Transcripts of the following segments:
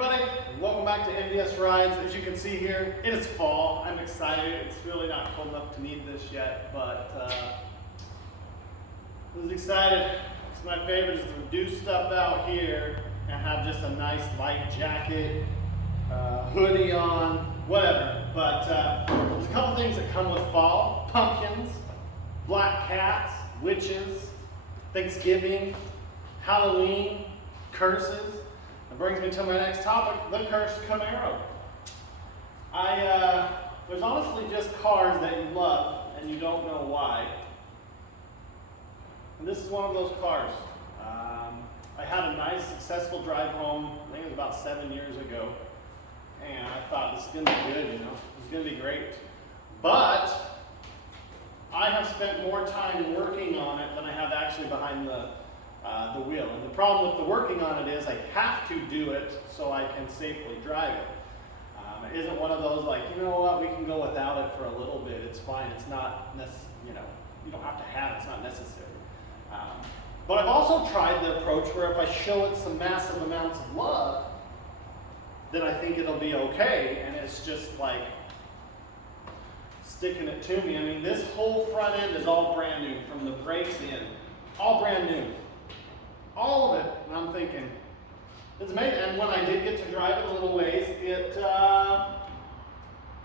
everybody, welcome back to MVS Rides. As you can see here, it is fall. I'm excited. It's really not cold enough to need this yet, but I was excited. It's my favorite is to do stuff out here and have just a nice light jacket, hoodie on, whatever. But there's a couple things that come with fall: pumpkins, black cats, witches, Thanksgiving, Halloween, curses. That brings me to my next topic, the cursed Camaro. There's honestly just cars that you love and you don't know why. And this is one of those cars. I had a nice, successful drive home, I think it was about 7 years ago. And I thought, this is going to be good, you know, this is going to be great. But I have spent more time working on it than I have actually behind the wheel. And the problem with the working on it is I have to do it so I can safely drive it. It isn't one of those like, you know what, we can go without it for a little bit, it's fine, it's not you know, you don't have to have it, it's not necessary. But I've also tried the approach where if I show it some massive amounts of love, then I think it'll be okay, and it's just like sticking it to me. I mean, this whole front end is all brand new, from the brakes in, all brand new. All of it, and I'm thinking, it's amazing. And when I did get to drive it a little ways, it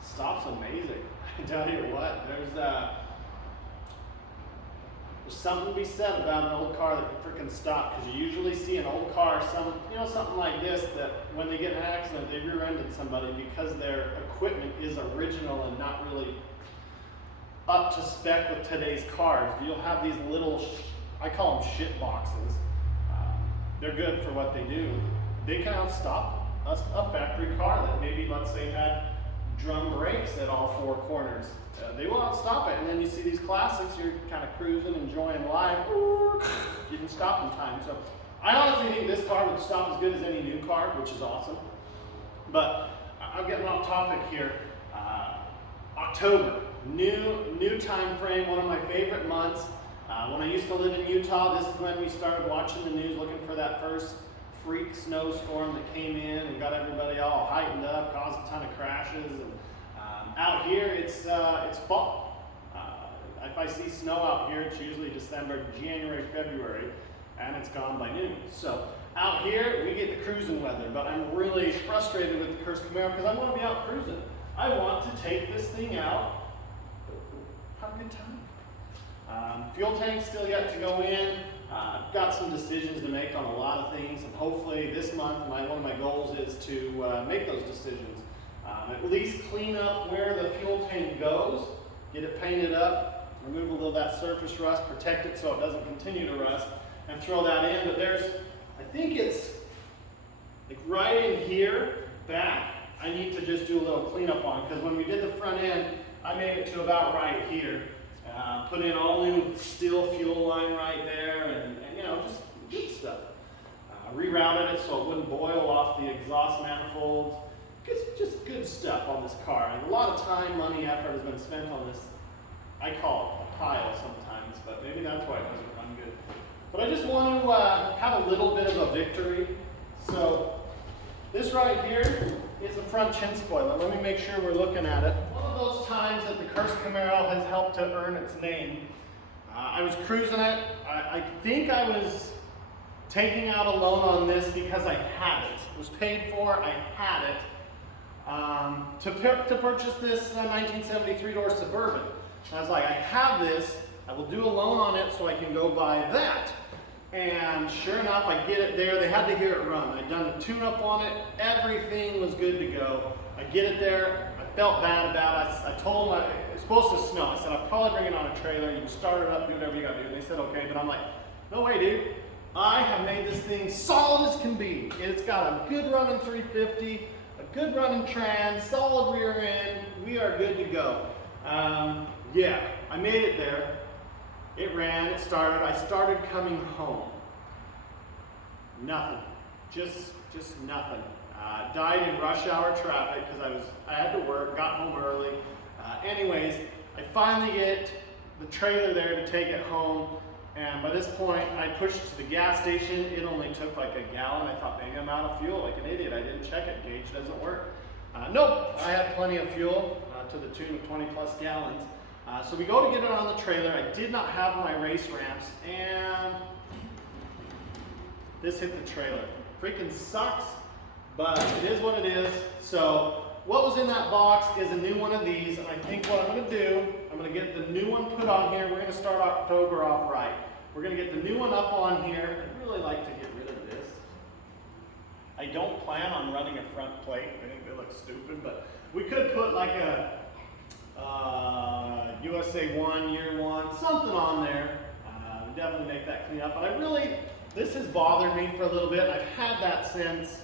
stops amazing. I tell you what, there's something to be said about an old car that can freaking stop, because you usually see an old car, something like this, that when they get in an accident, they rear-ended somebody because their equipment is original and not really up to spec with today's cars. You'll have these little, I call them shit boxes. They're good for what they do. They can outstop a factory car that maybe, let's say, had drum brakes at all four corners. They will outstop it, and then you see these classics, you're kind of cruising, enjoying life, you can stop in time. So I honestly think this car would stop as good as any new car, which is awesome. But I'm getting off topic here. October, new time frame, one of my favorite months. When I used to live in Utah, this is when we started watching the news, looking for that first freak snowstorm that came in and got everybody all heightened up, caused a ton of crashes. And out here, it's fall. If I see snow out here, it's usually December, January, February, and it's gone by noon. So out here, we get the cruising weather, but I'm really frustrated with the cursed Camaro because I want to be out cruising. I want to take this thing out, have a good time. Fuel tank's still yet to go in. I've got some decisions to make on a lot of things, and hopefully this month one of my goals is to make those decisions. At least clean up where the fuel tank goes, get it painted up, remove a little of that surface rust, protect it so it doesn't continue to rust, and throw that in. But I think it's like right in here, back, I need to just do a little cleanup on, because when we did the front end, I made it to about right here. Put in all new steel fuel line right there, and you know, just good stuff. Rerouted it so it wouldn't boil off the exhaust manifolds. Just good stuff on this car. And a lot of time, money, effort has been spent on this. I call it a pile sometimes, but maybe that's why it doesn't run good. But I just want to have a little bit of a victory. So this right here is the front chin spoiler. Let me make sure we're looking at it. One of those times that the cursed Camaro has helped to earn its name. I was cruising it. I think I was taking out a loan on this because I had it. It was paid for, I had it. To purchase this 1973 door Suburban. And I was like, I have this, I will do a loan on it so I can go buy that. And sure enough, I get it there. They had to hear it run. I'd done a tune-up on it. Everything was good to go. I get it there. I felt bad about it. I told them it's supposed to snow. I said, I'll probably bring it on a trailer. You can start it up, do whatever you got to do. And they said, okay. But I'm like, no way, dude. I have made this thing solid as can be. It's got a good running 350, a good running trans, solid rear end. We are good to go. Yeah, I made it there. It ran, it started, I started coming home. Nothing, just nothing. Died in rush hour traffic because I had to work, got home early. Anyways, I finally get the trailer there to take it home, and by this point I pushed it to the gas station. It only took like a gallon. I thought maybe I'm out of fuel like an idiot. I didn't check it, gauge doesn't work. Nope, I had plenty of fuel to the tune of 20 plus gallons. So we go to get it on the trailer. I did not have my race ramps, and this hit the trailer. Freaking sucks, but it is what it is. So what was in that box is a new one of these, and I think what I'm gonna do, I'm gonna get the new one put on here. We're gonna start October off right. We're gonna get the new one up on here. I'd really like to get rid of this. I don't plan on running a front plate. I think they look stupid, but we could put like a USA 1, year 1, something on there. Definitely make that clean up. But this has bothered me for a little bit. I've had that since,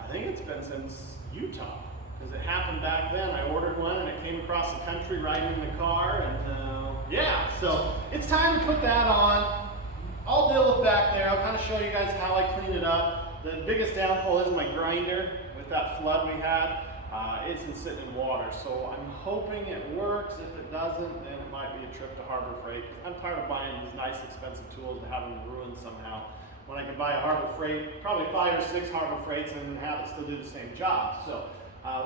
I think it's been since Utah, because it happened back then. I ordered one and it came across the country riding in the car, and yeah, so it's time to put that on. I'll deal with back there. I'll kind of show you guys how I clean it up. The biggest downfall is my grinder. With that flood we had, it's been sitting in water, so I'm hoping it works. If it doesn't, then it might be a trip to Harbor Freight. I'm tired of buying these nice expensive tools and having them ruined somehow, when I can buy a Harbor Freight, probably 5 or 6 Harbor Freights, and have it still do the same job. So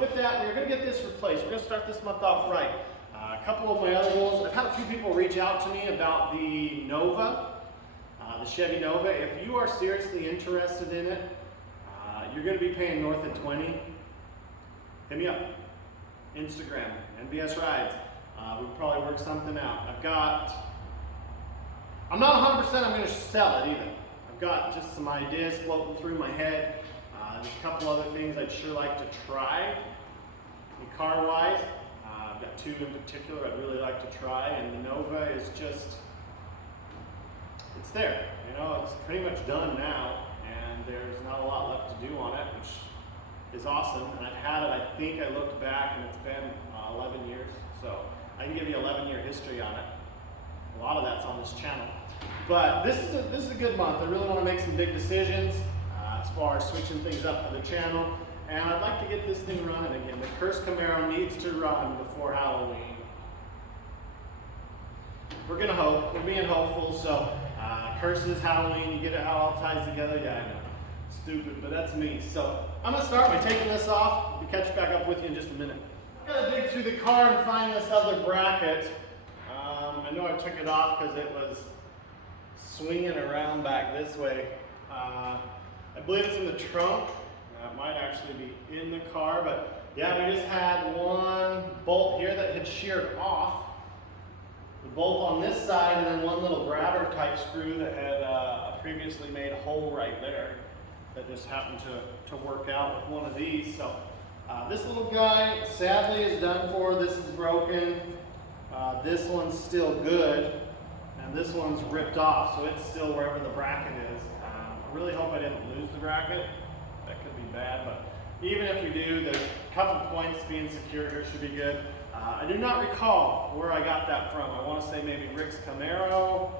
with that, we're going to get this replaced. We're going to start this month off right. A couple of my other goals, I've had a few people reach out to me about the Nova, the Chevy Nova. If you are seriously interested in it, you're going to be paying north of 20. Hit me up. Instagram, NBS Rides. We can probably work something out. I'm not 100% I'm going to sell it either. I've got just some ideas floating through my head. There's a couple other things I'd sure like to try. Car-wise, I've got 2 in particular I'd really like to try, and the Nova is just, it's there. You know, it's pretty much done now, and there's not a lot left to do on it, which is awesome. And I've had it, I think I looked back, and it's been 11 years. So I can give you 11-year history on it. A lot of that's on this channel. But this is a good month. I really want to make some big decisions as far as switching things up for the channel. And I'd like to get this thing running again. The cursed Camaro needs to run before Halloween. We're going to hope. We're being hopeful. So curses, Halloween, you get it how it all ties together. Yeah, I know. Stupid, but that's me. So I'm going to start by taking this off. I'll catch back up with you in just a minute. I'm going to dig through the car and find this other bracket. I know I took it off because it was swinging around back this way. I believe it's in the trunk. It might actually be in the car, but yeah, we just had one bolt here that had sheared off. The bolt on this side, and then one little grabber type screw that had previously made a hole right there that just happened to work out with one of these. So this little guy sadly is done for. This is broken. This one's still good, and this one's ripped off, so it's still wherever the bracket is. I really hope I didn't lose the bracket. That could be bad, but even if we do, there's a couple points being secured here should be good. I do not recall where I got that from. I want to say maybe Rick's Camaro,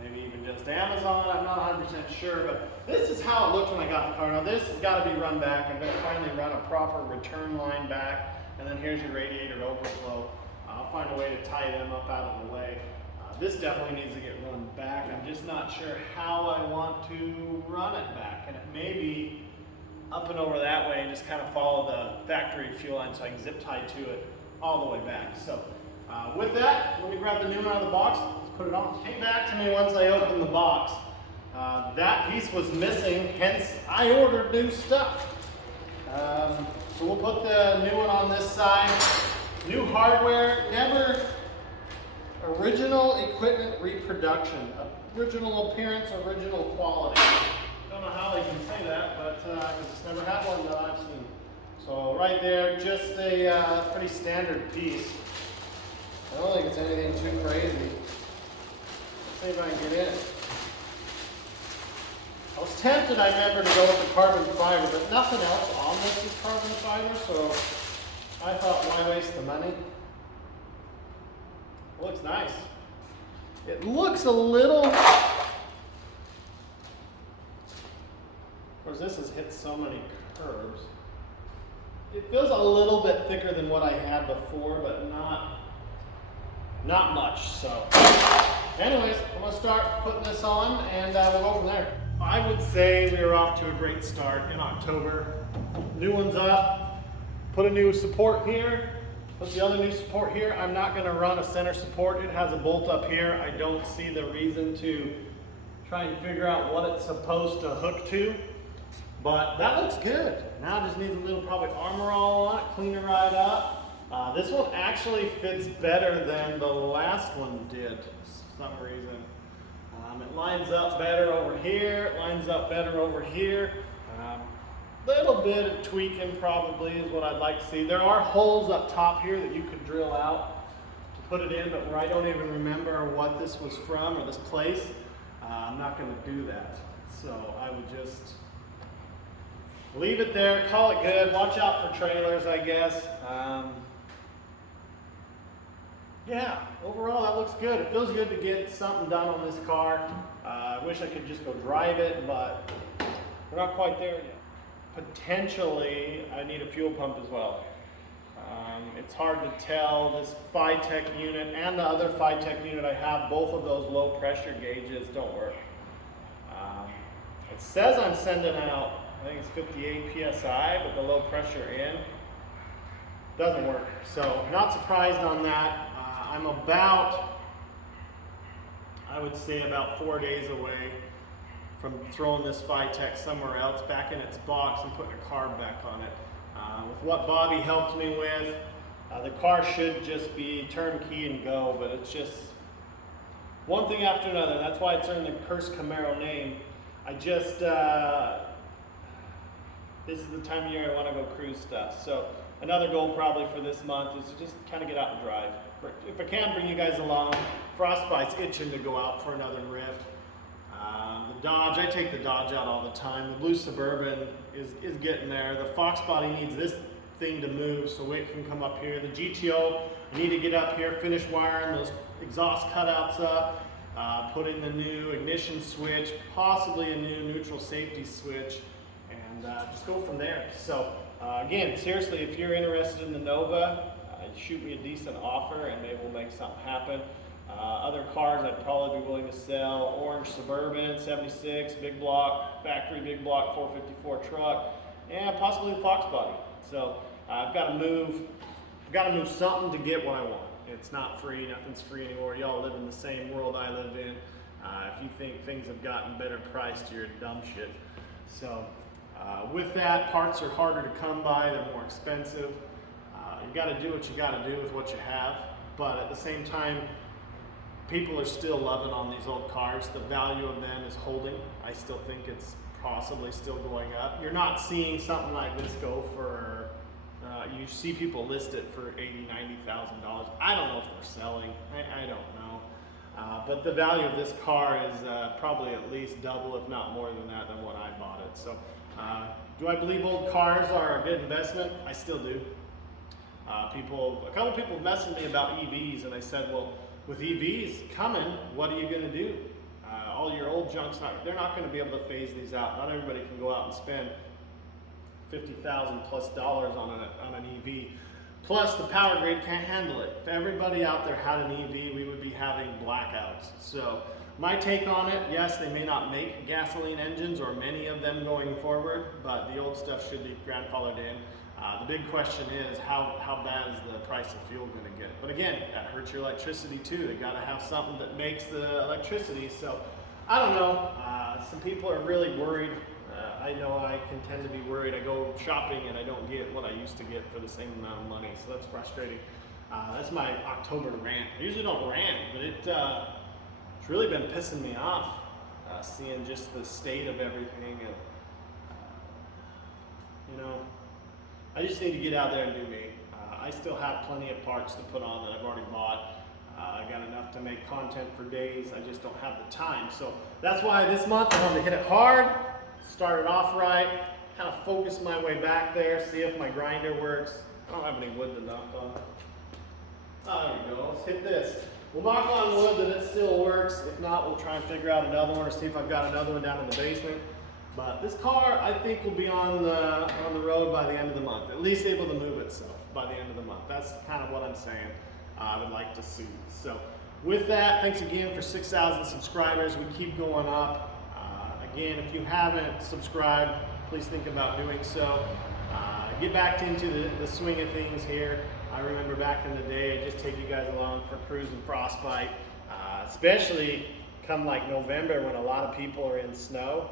maybe even just Amazon. I'm not 100% sure, but this is how it looked when I got the car. Now this has got to be run back. I'm going to finally run a proper return line back, and then here's your radiator overflow. I'll find a way to tie them up out of the way. This definitely needs to get run back. I'm just not sure how I want to run it back, and it may be up and over that way and just kind of follow the factory fuel line so I can zip tie to it all the way back. So with that, let me grab the new one out of the box. Let's put it on. Came back to me once I opened the box. That piece was missing, hence I ordered new stuff. So we'll put the new one on this side. New hardware, never original equipment reproduction. Original appearance, original quality. Don't know how they can say that, but because it's never had one that I've seen. So right there, just a pretty standard piece. I don't think it's anything too crazy. Let's see if I can get in. I was tempted, I remember, to go with the carbon fiber, but nothing else on this is carbon fiber, so I thought, why waste the money? It looks nice. It looks a little, of course this has hit so many curves. It feels a little bit thicker than what I had before, but not much. So anyways, I'm gonna start putting this on and we'll go from there. I would say we were off to a great start in October. New one's up, put a new support here. What's the other new support here? I'm not gonna run a center support. It has a bolt up here. I don't see the reason to try and figure out what it's supposed to hook to, but that looks good. Now it just needs a little probably armor all on it, clean it right up. This one actually fits better than the last one did for some reason. It lines up better over here, it lines up better over here. Little bit of tweaking probably is what I'd like to see. There are holes up top here that you could drill out to put it in, but where I don't even remember what this was from or this place, I'm not going to do that. So I would just leave it there, call it good, watch out for trailers, I guess. Yeah, overall that looks good. It feels good to get something done on this car. I wish I could just go drive it, but we're not quite there yet. Potentially, I need a fuel pump as well. It's hard to tell. This Phytech unit and the other Phytech unit I have, both of those low pressure gauges don't work. It says I'm sending out, I think it's 58 PSI, but the low pressure in doesn't work. So not surprised on that. I'm about, I would say about 4 days away from throwing this Phytech somewhere else back in its box and putting a carb back on it. With what Bobby helped me with, the car should just be turnkey and go, but it's just one thing after another. That's why it's earned the cursed Camaro name. I just, this is the time of year I want to go cruise stuff. So another goal probably for this month is to just kind of get out and drive. If I can bring you guys along, Frostbite's itching to go out for another rift. The Dodge, I take the Dodge out all the time. The blue Suburban is getting there. The Fox body needs this thing to move so it can come up here. The GTO, I need to get up here, finish wiring those exhaust cutouts up, put in the new ignition switch, possibly a new neutral safety switch, and just go from there. So again, seriously, if you're interested in the Nova, shoot me a decent offer and maybe we'll make something happen. Other cars I'd probably be willing to sell: orange Suburban, 76, big block, factory big block 454 truck, and possibly the Fox body. So I've got to move something to get what I want. It's not free, nothing's free anymore. Y'all live in the same world I live in. If you think things have gotten better priced, you're dumb shit. So with that, parts are harder to come by, they're more expensive. You got to do what you got to do with what you have, but at the same time, people are still loving on these old cars. The value of them is holding. I still think it's possibly still going up. You're not seeing something like this go for, you see people list it for $80,000, $90,000. I don't know if they're selling. I don't know. But the value of this car is probably at least double, if not more than that, than what I bought it. So do I believe old cars are a good investment? I still do. A couple people have messaged me about EVs, and I said, well, with EVs coming, what are you going to do? All your old junk's they're not going to be able to phase these out. Not everybody can go out and spend $50,000 plus on an EV. Plus, the power grid can't handle it. If everybody out there had an EV, we would be having blackouts. So my take on it, yes, they may not make gasoline engines or many of them going forward, but the old stuff should be grandfathered in. The big question is how bad is the price of fuel going to get? But again, that hurts your electricity too. They got to have something that makes the electricity. So I don't know. Some people are really worried. I know I can tend to be worried. I go shopping and I don't get what I used to get for the same amount of money. So that's frustrating. That's my October rant. I usually don't rant, but it's really been pissing me off seeing just the state of everything. And you know, I just need to get out there and do me. I still have plenty of parts to put on that I've already bought. I got enough to make content for days. I just don't have the time. So that's why this month I wanted to hit it hard, start it off right, kind of focus my way back there, see if my grinder works. I don't have any wood to knock on. Oh, there we go. Let's hit this. We'll knock on wood that it still works. If not, we'll try and figure out another one or see if I've got another one down in the basement. But this car, I think, will be on the road by the end of the month. At least able to move itself by the end of the month. That's kind of what I'm saying. I would like to see. So with that, thanks again for 6,000 subscribers. We keep going up. Again, if you haven't subscribed, please think about doing so. Get back into the swing of things here. I remember back in the day, I'd just take you guys along for cruising frostbite, especially come like November when a lot of people are in snow,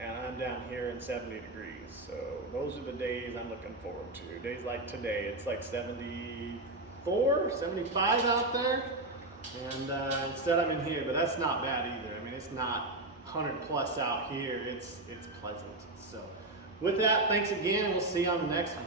and I'm down here in 70 degrees. So those are the days I'm looking forward to. Days like today, it's like 74, 75 out there, and instead I'm in here, but that's not bad either. I mean, it's not 100 plus out here. It's pleasant. So with that, thanks again. We'll see you on the next one.